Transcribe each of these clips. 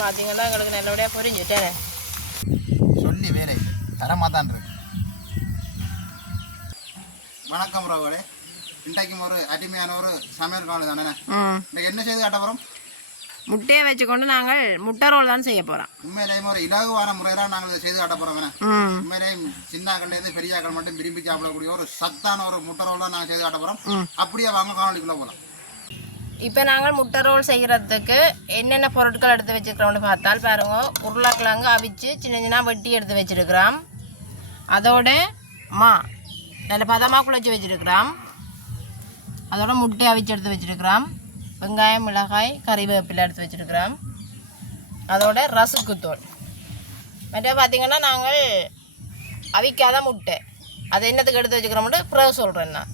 பார்த்தீங்கன்னா எங்களுக்கு நல்லபடியாக புரிஞ்சுட்டேன் சொல்லி வேலை. தரமாக தான் இருக்கு வணக்கம் ராவலே இன்றைக்கும் ஒரு அருமையான ஒரு சமையல் காணொலி தானே? ம் இன்னைக்கு என்ன செய்து காட்ட போகிறோம் முட்டையை வச்சுக்கொண்டு நாங்கள் முட்டை ரோல் தான் செய்ய போகிறோம் உண்மையிலேயும் ஒரு இலகுவான முறையில் நாங்கள் இதை செய்து காட்ட போகிறோம் ம் உண்மையிலேயும் சின்னாக்கள்லேருந்து பெரியாக்கள் மட்டும் விரும்பி சாப்பிடக்கூடிய ஒரு சத்தான ஒரு முட்டை ரோல் தான் நாங்கள் செய்து காட்ட போகிறோம் அப்படியே வாங்க காணொலிக்குள்ளே போகலாம் இப்போ நாங்கள் முட்டை ரோல் செய்கிறதுக்கு என்னென்ன பொருட்கள் எடுத்து வச்சுருக்கிறோம்னு பார்த்தால் பாருங்க உருளைக்கிழங்கு அவிச்சு சின்ன சின்ன வெட்டி எடுத்து வச்சுருக்கிறோம். அதோட மா நல்ல பதமாக குழச்சி வச்சுருக்கிறோம். அதோட முட்டை அவிச்சு எடுத்து வச்சுருக்கிறோம். வெங்காயம் மிளகாய் கறிவேப்பிலை எடுத்து வச்சுருக்கிறோம். அதோட ரசுக்குத்தூள் மற்ற பார்த்திங்கன்னா நாங்கள் அவிக்காத முட்டை. அது என்னத்துக்கு எடுத்து வச்சுக்கிறோம்னு பிறகு சொல்கிறேன் நான்.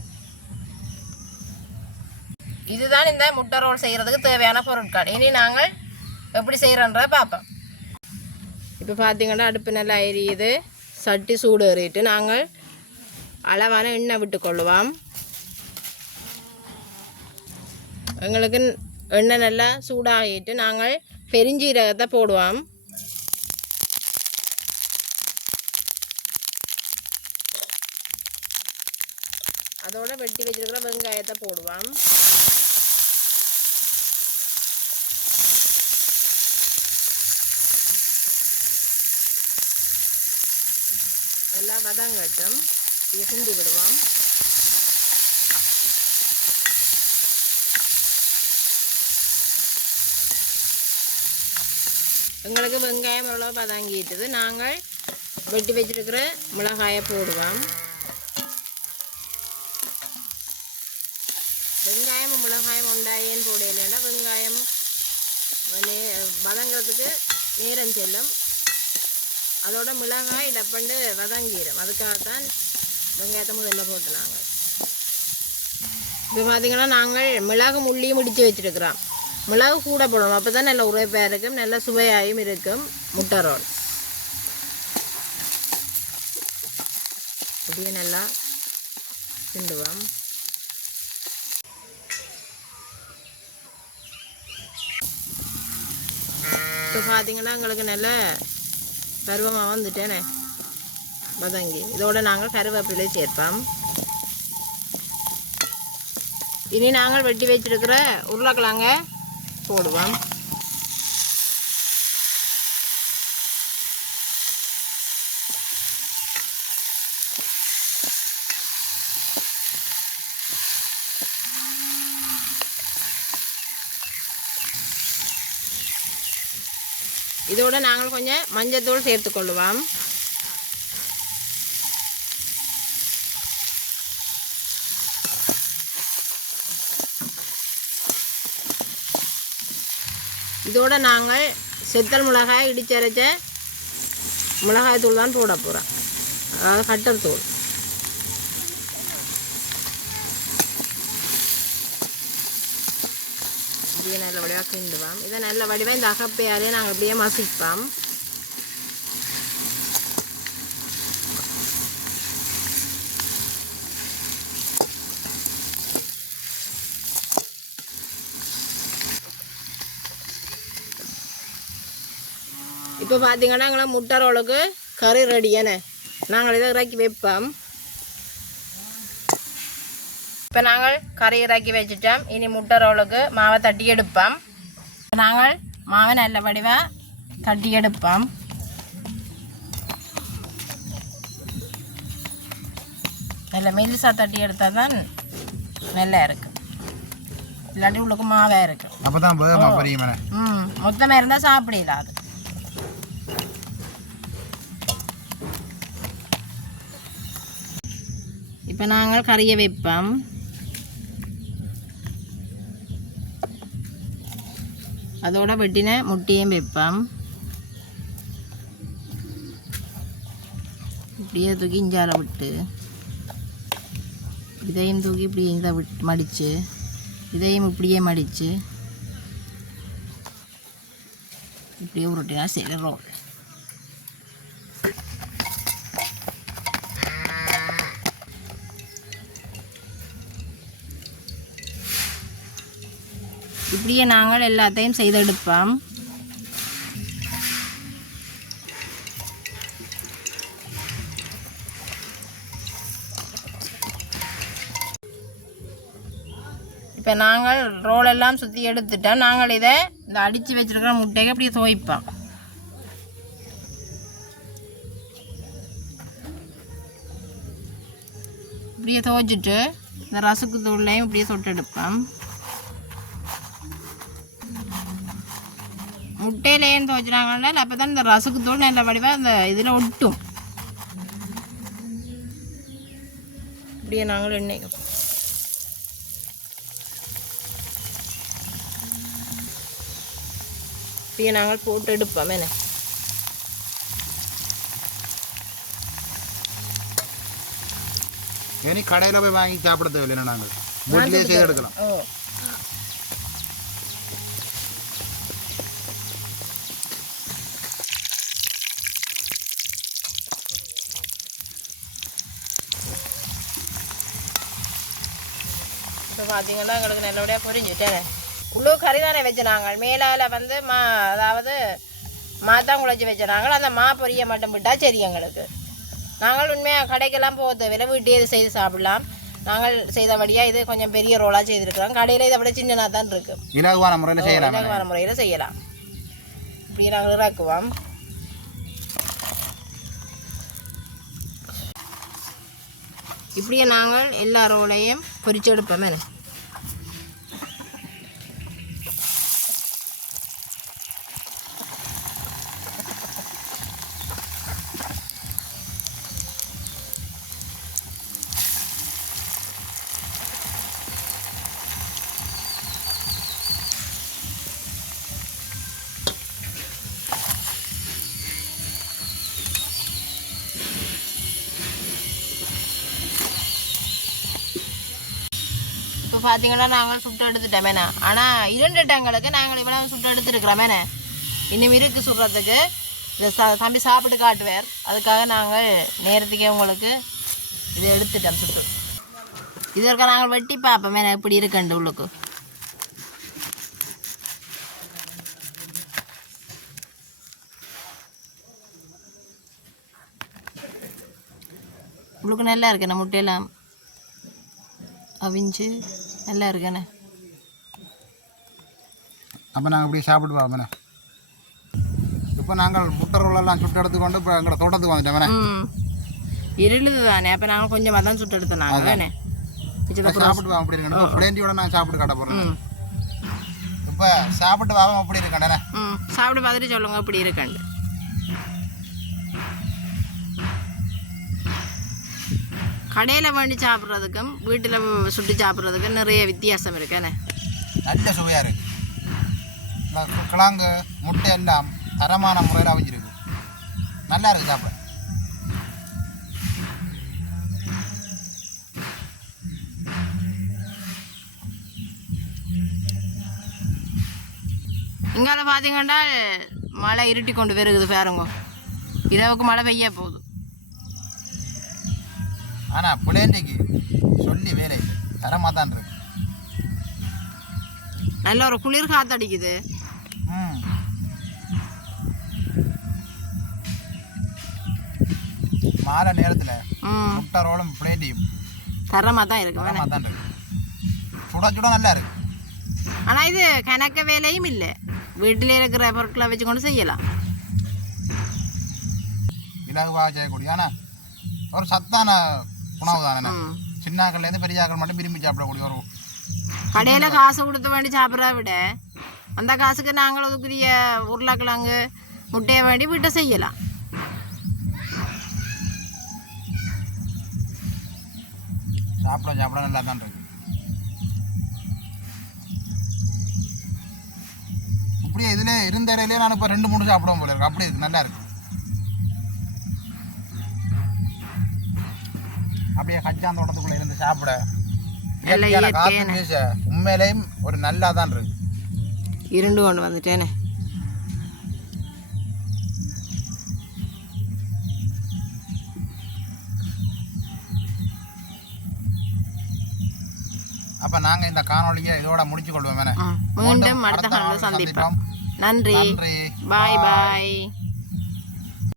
இதுதான் இந்த முட்டை ரோல் செய்கிறதுக்கு தேவையான பொருட்கள். இனி நாங்கள் எப்படி செய்கிறோன்ற பார்ப்போம். இப்போ பார்த்தீங்கன்னா அடுப்பு நல்லா எரியுது. சட்டி சூடு ஏறிட்டு நாங்கள் அளவான எண்ணெய் விட்டு கொள்ளுவோம். எங்களுக்கு எண்ணெய் நல்லா சூடாகிட்டு நாங்கள் பெருஞ்சீரகத்தை போடுவோம். அதோட வெட்டி வச்சிருக்கிற வெங்காயத்தை போடுவோம் எல்லாம் வதங்கட்டும் இதை கிண்டி விடுவோம் எங்களுக்கு வெங்காயம் ஓரளவு வதங்கிட்டது நாங்கள் வெட்டி வச்சிருக்கிற மிளகாயை போடுவோம் வதங்கிறதுக்கு நேரம் செல்லும். அதோட மிளகாய் டப்பண்டு வதங்கிடும் அதுக்காகத்தான் வெங்காயத்தை முதல்ல போட்டு நாங்கள் இப்போ பார்த்திங்கன்னா நாங்கள் மிளகு முள்ளியும் இடித்து வச்சுருக்கிறோம். மிளகு கூட போடணும். அப்போ தான் நல்ல உரைப்பாக இருக்கும். நல்ல சுவையாயும் இருக்கும். முட்டை ரோல். அப்படியே நல்லா கிண்டுவோம். இப்போ பார்த்தீங்கன்னா எங்களுக்கு நல்ல பருவமாக வந்துட்டேனே. பதங்கி இதோட நாங்கள் கருவேப்பிலை சேர்ப்போம். இனி நாங்கள் வெட்டி வச்சிருக்கிற உருளைக்கிழங்க போடுவோம். இதோட நாங்கள் கொஞ்சம் மஞ்சத்தூள் சேர்த்துக்கொள்ளுவோம். இதோட நாங்கள் செத்தல் மிளகாய் இடிச்சரைச்ச மிளகாய் தூள் தான் போட போகிறோம் அதாவது கட்டர் தூள். இப்படியே நல்ல வடிவாக கிண்டுவோம். இதை நல்ல வடிவாக இந்த அகப்பையாலே நாங்கள் அப்படியே மசிப்போம். இப்போ பார்த்தீங்கன்னா எங்களை முட்டை ரோலுக்கு கறி ரெடி என்ன நாங்கள் இதை இறக்கி வைப்போம். இப்போ நாங்கள் கறி இறக்கி வச்சுட்டோம் இனி முட்டை ரோலுக்கு மாவை தட்டி எடுப்போம் நாங்கள் மாவை நல்ல வடிவாக தட்டி எடுப்போம் நல்ல மெலிசா தட்டி எடுத்தால் தான் நல்லா இருக்கு இல்லாட்டி உள்ளுக்கு மாவே இருக்கு அப்போ தான் வேகமாக புரியுமே ம் மொத்தமாக இருந்தால் சாப்பிடல அது இப்போ நாங்கள் கறியை வைப்போம் அதோட வெட்டின முட்டையும் வைப்போம் இப்படியே தூக்கி இஞ்சால விட்டு இதையும் தூக்கி இப்படி இதை விட்டு மடித்து இதையும் இப்படியே மடித்து இப்படியே உருட்டினா சரி ரோல் அப்படியே நாங்கள் எல்லாத்தையும் செய்தெடுப்போம். இப்போ நாங்கள் ரோலெல்லாம் சுற்றி எடுத்துட்டோம். நாங்கள் இதை இந்த அடித்து வச்சுருக்கிற முட்டையை அப்படியே துவைப்போம். அப்படியே துவைச்சிட்டு இந்த ரசுக்கு தூளையும் இப்படியே தொட்டெடுப்போம் எடுப்போம் முட்டையில ஏன் துவைச்சினாங்கன்னா அப்போ தான் இந்த ரசுக்கு தூள் நல்ல வடிவாக அந்த இதில் ஒட்டும் இப்படியே நாங்கள் எண்ணெய் இப்படியே நாங்கள் போட்டு எடுப்போம் என்ன இனி கடையில் போய் வாங்கி சாப்பிட தேவையில்லை நாங்கள் வீட்டிலேயே செய்து எடுக்கலாம் ஓ பார்த்தீங்கன்னா எங்களுக்கு நல்லபடியாக புரிஞ்சுட்டேனே உள்ளு கறி தானே வச்சு நாங்கள் மேலால் வந்து மா அதாவது மாத்தான் குழச்சி வச்ச நாங்கள் அந்த மா பொரிய மட்டும் விட்டால் சரி எங்களுக்கு. நாங்கள் உண்மையாக கடைக்கெல்லாம் போக தேவையில்லை. வீட்டையே இது செய்து சாப்பிடலாம். நாங்கள் செய்தபடியாக இது கொஞ்சம் பெரிய ரோலாக செய்திருக்கிறோம். கடையில் இதை விட சின்னதாக தான் இருக்குது இலகுவான முறையில் செய்யலாம். இலகுவான முறையில் செய்யலாம். இப்படி நாங்கள் இறக்குவோம். இப்படியே நாங்கள் எல்லா ரோலையும் பொரிச்சு எடுப்போமே. பார்த்தீங்கன்னா நாங்கள் சுட்டு எடுத்துட்டோமேண்ணா ஆனால் இரண்டு டங்களுக்கு நாங்கள் இவ்வளவு சுட்டு எடுத்துருக்குறோமேண்ணே இன்னும் இருக்குது சுடுறதுக்கு. இதை ச தம்பி சாப்பிட்டு காட்டுவார். அதுக்காக நாங்கள் நேரத்துக்கே உங்களுக்கு இதை எடுத்துட்டோம் சுட்டு. இது வரைக்கும் நாங்கள் வெட்டி பார்ப்போமே எப்படி இருக்குண்டு உள்ளுக்கு. உள்ளுக்கு நல்லா இருக்குண்ணே முட்டையெல்லாம். அவிஞ்சு. நல்லா இருக்குண்ணே. அப்போ நாங்கள் இப்படி சாப்பிட்டு பார்ப்போம் இப்போ நாங்கள் முட்டை ரோலெல்லாம் சுட்டு எடுத்துக்கொண்டு இப்போ எங்களோட தோட்டத்துக்கு வந்துட்டோம் இருளுது தானே அப்போ நாங்கள் கொஞ்சமாக தான் சுட்டு எடுத்தோம் நாங்கள் தானே சாப்பிட்டு வாங்க அப்படி இருக்கணும். பிளேண்டியோட நான் சாப்பிட்டு காட்ட போகிறேன் இப்போ சாப்பிட்டு வாங்க அப்படி இருக்கேன் ம். சாப்பிட்டு பார்த்துட்டு சொல்லுங்க இப்படி இருக்கண்டு. கடையில் வேண்டி சாப்பிட்றதுக்கும் வீட்டில் சுட்டு சாப்பிட்றதுக்கும் நிறைய வித்தியாசம் இருக்குண்ணே நல்ல சுவையாக இருக்கு. இந்த கு- கிழங்கு முட்டை எல்லாம் தரமான முறையில் அவிஞ்சிருக்கு. நல்லா இருக்கு சாப்பிட. இங்கால பார்த்தீங்கன்னா மழை இருட்டி கொண்டு வருகுது பாருங்க. இரவுக்கு மழை பெய்ய போகுது. ஆனால் பிளேண்டிக்கு சொல்லி வேலை தரமாக தான் இருக்கு நல்ல ஒரு குளிர் காத்தடிக்குது ம். மாலை நேரத்தில் முட்டை ரோலும் பிளேண்டியும் தரமாக தான் இருக்கு தரமாக தான் இருக்கு. சுட சுட நல்லா இருக்கு. ஆனால் இது கணக்க வேலையும் இல்லை. வீட்டில் இருக்கிற பொருட்களை வச்சு கொண்டு செய்யலாம். இலகுவாக செய்யக்கூடிய ஆனால் ஒரு சத்தான உணவு தானே சின்னாக்கள்லேருந்து பெரியாக்கள் மட்டும் விரும்பி சாப்பிடக்கூடிய ஒரு கடையில் காசு கொடுத்து வேண்டி சாப்பிட்றத விட அந்த காசுக்கு நாங்கள் ஒதுக்குரிய உருளைக்கிழங்கு முட்டையை வேண்டி வீட்டை செய்யலாம். சாப்பிட சாப்பிட நல்லா தான் இருக்கு. இப்படியே இதில் இருந்த இடையிலே நான் இப்போ ரெண்டு மூணு சாப்பிடுவோம் போல இருக்கு. அப்படி இருக்கு நல்லா இருக்கு. அப்படியே கச்சான் தோட்டத்துக்குள்ள இருந்து சாப்பிட. இயற்கையான காற்று. வீச உண்மையிலேயும் ஒரு நல்லா தான் இருக்கு. இருண்டு கொண்டு வந்துட்டேனே. அப்போ நாங்கள் இந்த காணொலியை இதோட முடிச்சு கொள்வோம். மீண்டும் அடுத்த சந்திப்போம். நன்றி. நன்றி. பாய். பாய்.